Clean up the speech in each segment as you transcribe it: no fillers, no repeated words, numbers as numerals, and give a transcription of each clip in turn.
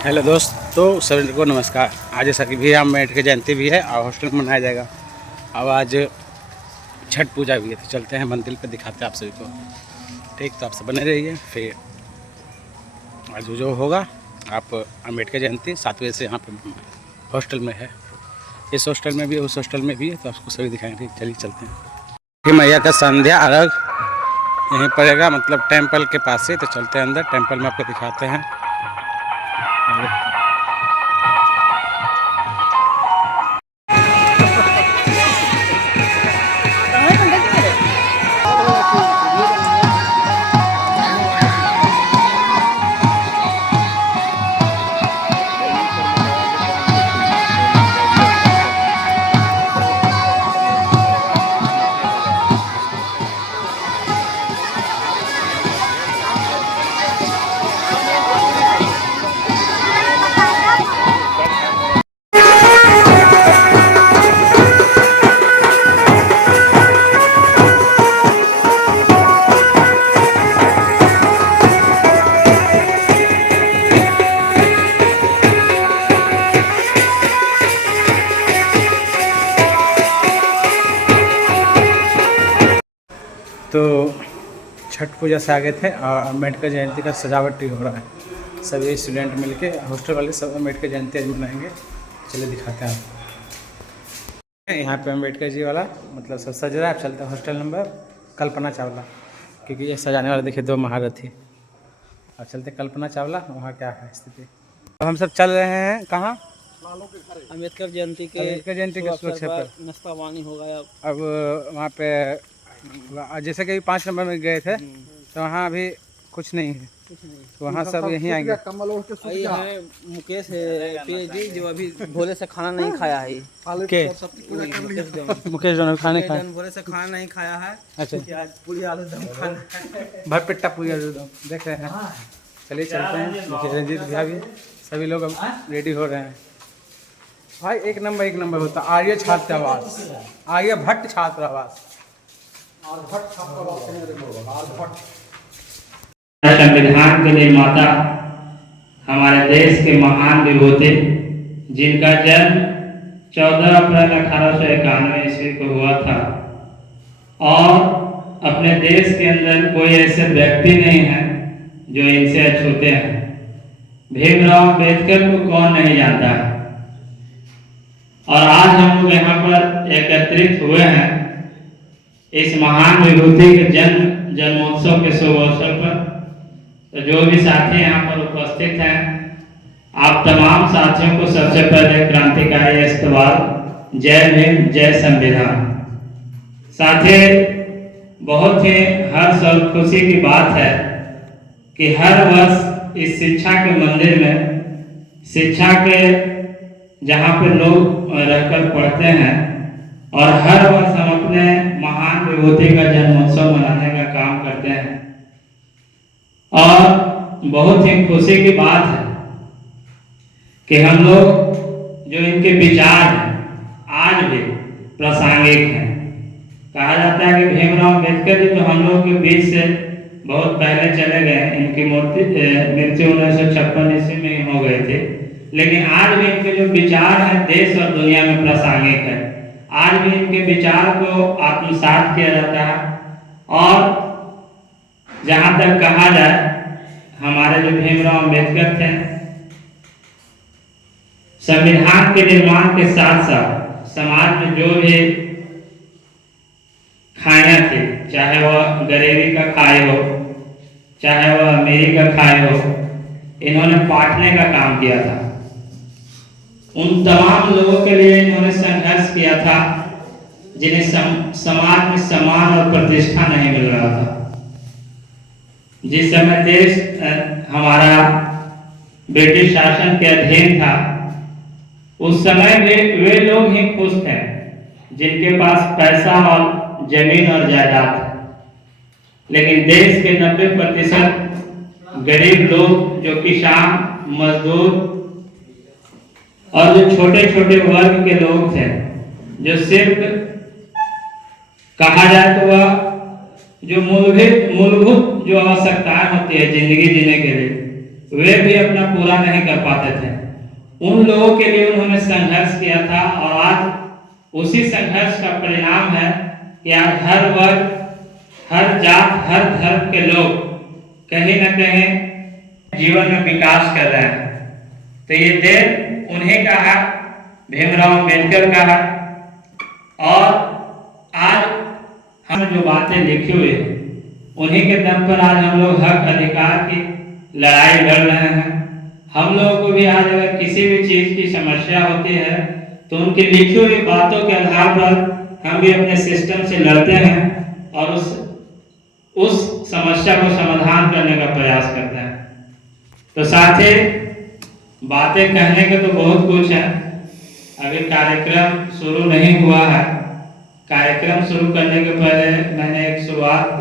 Hello दोस्त, तो सभी को नमस्कार। आज जैसा कि भैया अम्बेडकर जयंती भी है और हॉस्टल में मनाया जाएगा। अब आज छठ पूजा भी है, तो चलते हैं मंदिर पे, दिखाते हैं आप सभी को। ठीक, तो आप सब बने रहिए। फिर आज जो होगा, आप अम्बेडकर जयंती 7 बजे से यहाँ पे हॉस्टल में है। इस हॉस्टल में भी है, उस हॉस्टल में भी है, तो आपको सभी दिखाएंगे। चलिए चलते हैं। कि मैया का संध्या अर्घ यहीं पड़ेगा, मतलब टेम्पल के पास से। तो चलते हैं अंदर, टेम्पल में आपको दिखाते हैं। तो छठ पूजा से आ गए थे और अम्बेडकर जयंती का सजावट हो रहा है। सभी स्टूडेंट मिलके, हॉस्टल वाले सब अम्बेडकर जयंती आज मनाएंगे। चलिए दिखाते हैं आपको। यहाँ पे अम्बेडकर जी वाला मतलब सब सज रहा है। चलते हैं हॉस्टल नंबर कल्पना चावला, क्योंकि ये सजाने वाले देखिए 2 महारथी। और चलते कल्पना चावला, वहाँ क्या है स्थिति। तो हम सब चल रहे हैं कहाँ? अम्बेडकर जयंती के सुरक्षा पर नाश्ता पानी होगा। अब वहाँ पे जैसे कि 5 नंबर में गए थे, तो वहाँ अभी कुछ नहीं है। तो वहाँ सब यहीं आएंगे। है मुकेश है पीएचडी, जो अभी भोले से खाना नहीं खाया है। मुकेश जो खाने खाए, भोले से खाना नहीं खाया है। अच्छा, पूरी आलू दम खाना, भर पेटा पूरी आलू देख रहे हैं। चलिए चलते हैं। रंजीत भैया भी, सभी लोग अब रेडी हो रहे हैं। भाई एक नंबर होता। आर्य छात्रावास, आर्यभट्ट छात्रावास। संविधान के निर्माता, हमारे देश के महान विभूति, जिनका जन्म 14 अप्रैल 1891 ईस्वी को हुआ था, और अपने देश के अंदर कोई ऐसे व्यक्ति नहीं है जो इनसे अछूते हैं। भीमराव अम्बेडकर को कौन नहीं जानता है। और आज हम लोग यहाँ पर एकत्रित हुए हैं इस महान विभूति के जन्मोत्सव के शुभ अवसर पर। तो जो भी साथी यहाँ पर उपस्थित हैं, आप तमाम साथियों को सबसे पहले क्रांतिकारी इस्तकबाल, जय भीम, जय संविधान। साथी, बहुत ही हर्ष और खुशी की बात है कि हर वर्ष इस शिक्षा के मंदिर में, शिक्षा के जहाँ पे लोग रहकर पढ़ते हैं, और हर वर्ष हम अपने महान विभूति का जन्मोत्सव मनाने का काम करते हैं। और बहुत ही खुशी की बात है कि हम लोग जो इनके विचार हैं आज भी प्रासंगिक हैं। कहा जाता है कि भीमराव अम्बेडकर जी तो हम लोग के बीच से बहुत पहले चले गए। इनकी मृत्यु 1956 ईस्वी में ही हो गई थी, लेकिन आज भी इनके जो विचार हैं देश और दुनिया में प्रासंगिक है। आज भी इनके विचार को आत्मसात किया जाता है। और जहाँ तक कहा जाए, हमारे जो भीमराव अम्बेडकर थे, संविधान के निर्माण के साथ साथ समाज में जो भी खाया थी, चाहे वह गरीबी का खाए हो, चाहे वह अमीरी का खाए हो, इन्होंने बांटने का काम किया था। उन तमाम लोगों के लिए इन्होंने संघर्ष किया था जिन्हें समाज में सम्मान और प्रतिष्ठा नहीं मिल रहा था। जिस समय देश हमारा ब्रिटिश शासन के अधीन था, उस समय वे लोग ही खुश थे जिनके पास पैसा और जमीन और जायदाद है। लेकिन देश के 90% गरीब लोग, जो किसान, मजदूर और जो छोटे छोटे वर्ग के लोग थे, जो सिर्फ कहा जाए तो वह जो मूलभूत जो आवश्यकताएं होती है जिंदगी जीने के लिए, वे भी अपना पूरा नहीं कर पाते थे। उन लोगों के लिए उन्होंने संघर्ष किया था और आज उसी संघर्ष का परिणाम है कि आज हर वर्ग, हर जात, हर धर्म के लोग कहीं न कहीं जीवन में विकास कर रहे हैं। तो ये देश उन्हीं का है, भीमराव अम्बेडकर का है। और आज हम जो बातें लिखी हुई है उन्हीं के दम पर आज हम लोग हक अधिकार की लड़ाई लड़ रहे हैं। हम लोगों को भी आज अगर किसी भी चीज की समस्या होती है तो उनकी लिखी हुई बातों के आधार पर हम भी अपने सिस्टम से लड़ते हैं और उस समस्या को समाधान करने का प्रयास करते हैं। तो साथ ही बातें कहने के तो बहुत कुछ है, अभी कार्यक्रम शुरू नहीं हुआ है। कार्यक्रम शुरू करने के पहले मैंने एक शुरुआत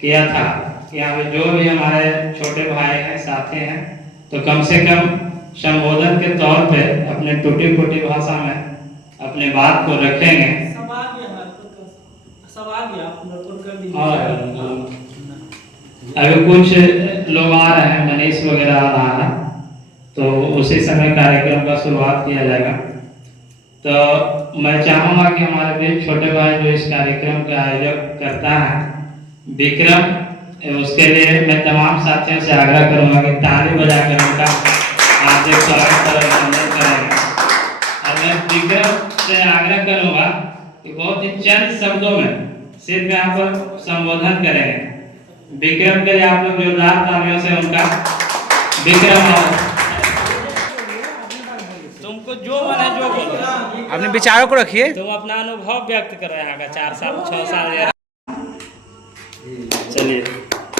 किया था कि यहाँ पे जो भी हमारे छोटे भाई हैं, साथी हैं, तो कम से कम संबोधन के तौर पे अपने टूटी फूटी भाषा में अपने बात को रखेंगे। और अभी कुछ लोग आ रहे हैं, मनीष वगैरह आ रहा है, तो उसी समय कार्यक्रम का शुरुआत किया जाएगा। तो मैं चाहूँगा कि हमारे बीच छोटे भाई जो इस कार्यक्रम का आयोजन करता है विक्रम, उसके लिए मैं तमाम साथियों से आग्रह करूँगा कि ताली बजाकर उनका हार्दिक स्वागत और अभिनंदन करेंगे। और मैं विक्रम से आग्रह करूँगा कि बहुत ही चंद शब्दों में सिर्फ यहाँ पर संबोधन करेंगे। विक्रम के लिए आप लोग जोरदार तालियों से उनका विक्रम तुमको जो मन है जो बोलो, अपने विचारों को रखिए। तुम अपना अनुभव व्यक्त करो यहाँ का 4 साल 6 साल। चलिए,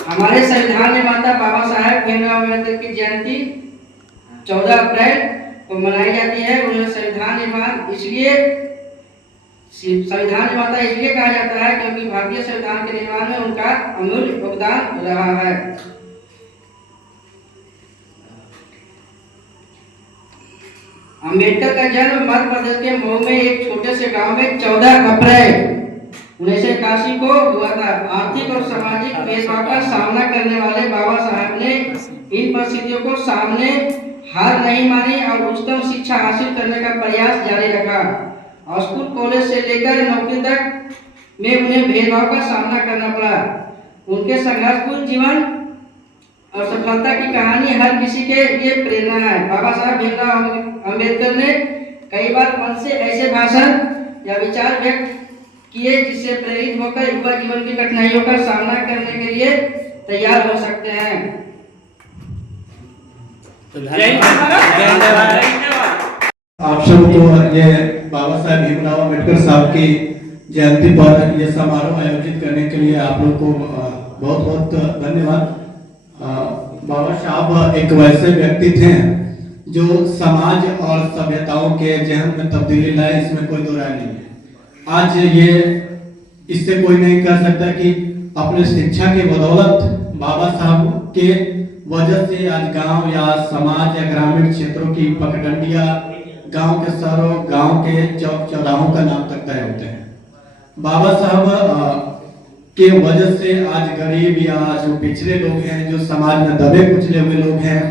हमारे संविधान निर्माता बाबा साहेब भीमराव अम्बेडकर की जयंती 14 अप्रैल को मनाई जाती है। उन्हें संविधान निर्माता इसलिए कहा जाता है क्योंकि भारतीय संविधान के निर्माण में उनका अमूल्य योगदान रहा है। अम्बेडकर का जन्म मध्य प्रदेश के मऊ में एक छोटे से गांव में 14 अप्रैल 1981 को हुआ था। आर्थिक और सामाजिक भेदभाव का सामना करने वाले बाबा साहब ने इन परिस्थितियों को सामने हार नहीं मानी और उच्चतम शिक्षा हासिल करने का प्रयास जारी रखा। और स्कूल, कॉलेज से लेकर नौकरी तक में उन्हें भेदभाव का सामना करना पड़ा। उनके संघर्षपूर्ण जीवन और सफलता की कहानी हर किसी के लिए प्रेरणा है। बाबा साहब भीमराव अम्बेडकर ने कई बार मन से ऐसे भाषण या विचार व्यक्त किए जिससे प्रेरित होकर युवा जीवन की कठिनाइयों का सामना करने के लिए तैयार हो सकते हैं। आप सबको ये बाबा साहब भीमराव अम्बेडकर साहब की जयंती पर यह समारोह आयोजित करने के लिए आप लोग को बहुत बहुत धन्यवाद। बाबा साहब एक वैसे व्यक्ति थे जो समाज और सभ्यताओं के जहन में तब्दीली लाए, इसमें कोई दो राय नहीं है। आज ये इससे कोई नहीं कह सकता कि अपने शिक्षा के बदौलत बाबा साहब के वजह से आज गांव या समाज या ग्रामीण क्षेत्रों की पगडंडियां, गांव के शहरों, गांव के चौक चौराहों का नाम तक तय होते हैं। बाबा साहब के वजह से आज गरीब या जो पिछड़े लोग हैं, जो समाज में दबे कुचले हुए लोग हैं,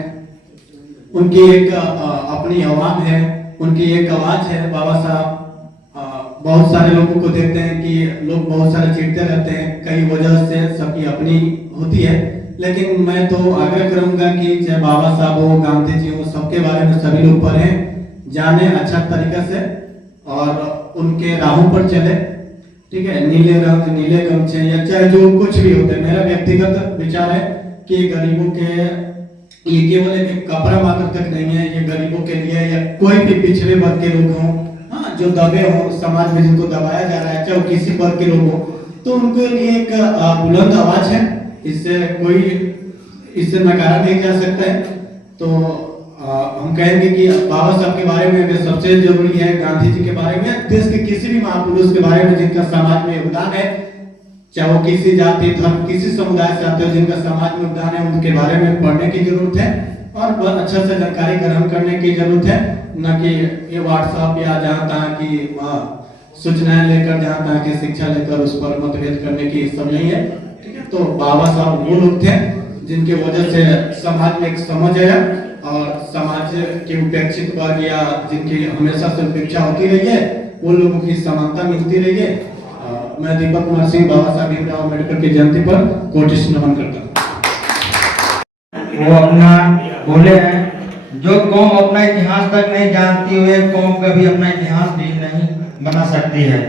उनकी एक अपनी आवाम है, उनकी एक आवाज है। बाबा साहब बहुत सारे लोगों को देखते हैं कि लोग बहुत सारे चिढ़ते रहते हैं, कई वजह से सबकी अपनी होती है, लेकिन मैं तो आग्रह करूंगा कि चाहे बाबा साहब हो, गांधी जी हो, सबके बारे में सभी लोग पढ़ें, जाने अच्छा तरीके से और उनके राहों पर चले। ठीक है, नीले रंग, नीले गमछे या चाहे जो कुछ भी होते, मेरा व्यक्तिगत विचार है कि गरीबों के ये केवल एक कपड़ा मात्र तक नहीं है, ये गरीबों के लिए या कोई भी पिछड़े वर्ग के लोग हों, हाँ, जो दबे हों समाज में, जिनको दबाया जा रहा है, चाहे किसी वर्ग के लोग हों, तो उनके लिए एक बुलंद आवाज है। इससे नकारा नहीं जा सकता है। तो हम कहेंगे कि बाबा साहब के बारे में सबसे जरूरी है, गांधी जी के बारे में, देश के किसी भी महापुरुष के बारे में जिनका समाज में योगदान है, चाहे वो किसी जाति, धर्म, किसी समुदाय से आते हो, जिनका समाज में योगदान है, उनके बारे में पढ़ने की जरूरत है और अच्छा से जानकारी ग्रहण करने की जरूरत है, न कि ये व्हाट्सएप या जहाँ तहाँ की सूचनाएं लेकर, जहाँ तहाँ की शिक्षा लेकर उस पर मतभेद करने की सब नहीं है। ठीक है, तो बाबा साहब वो लोग थे जिनकी वजह से समाज में एक समझ है और समाज के उपेक्षित वर्ग या जिनकी हमेशा से उपेक्षा होती रही है वो लोगों की समानता मिलती रही है। मैं दीपक कुमार सिंह बाबा साहब भीमराव अम्बेडकर की जयंती पर कोटि से नमन करता हूँ। वो अपना बोले हैं, जो कौम अपना इतिहास तक नहीं जानती हुए कौम कभी अपना इतिहास भी नहीं बना सकती है।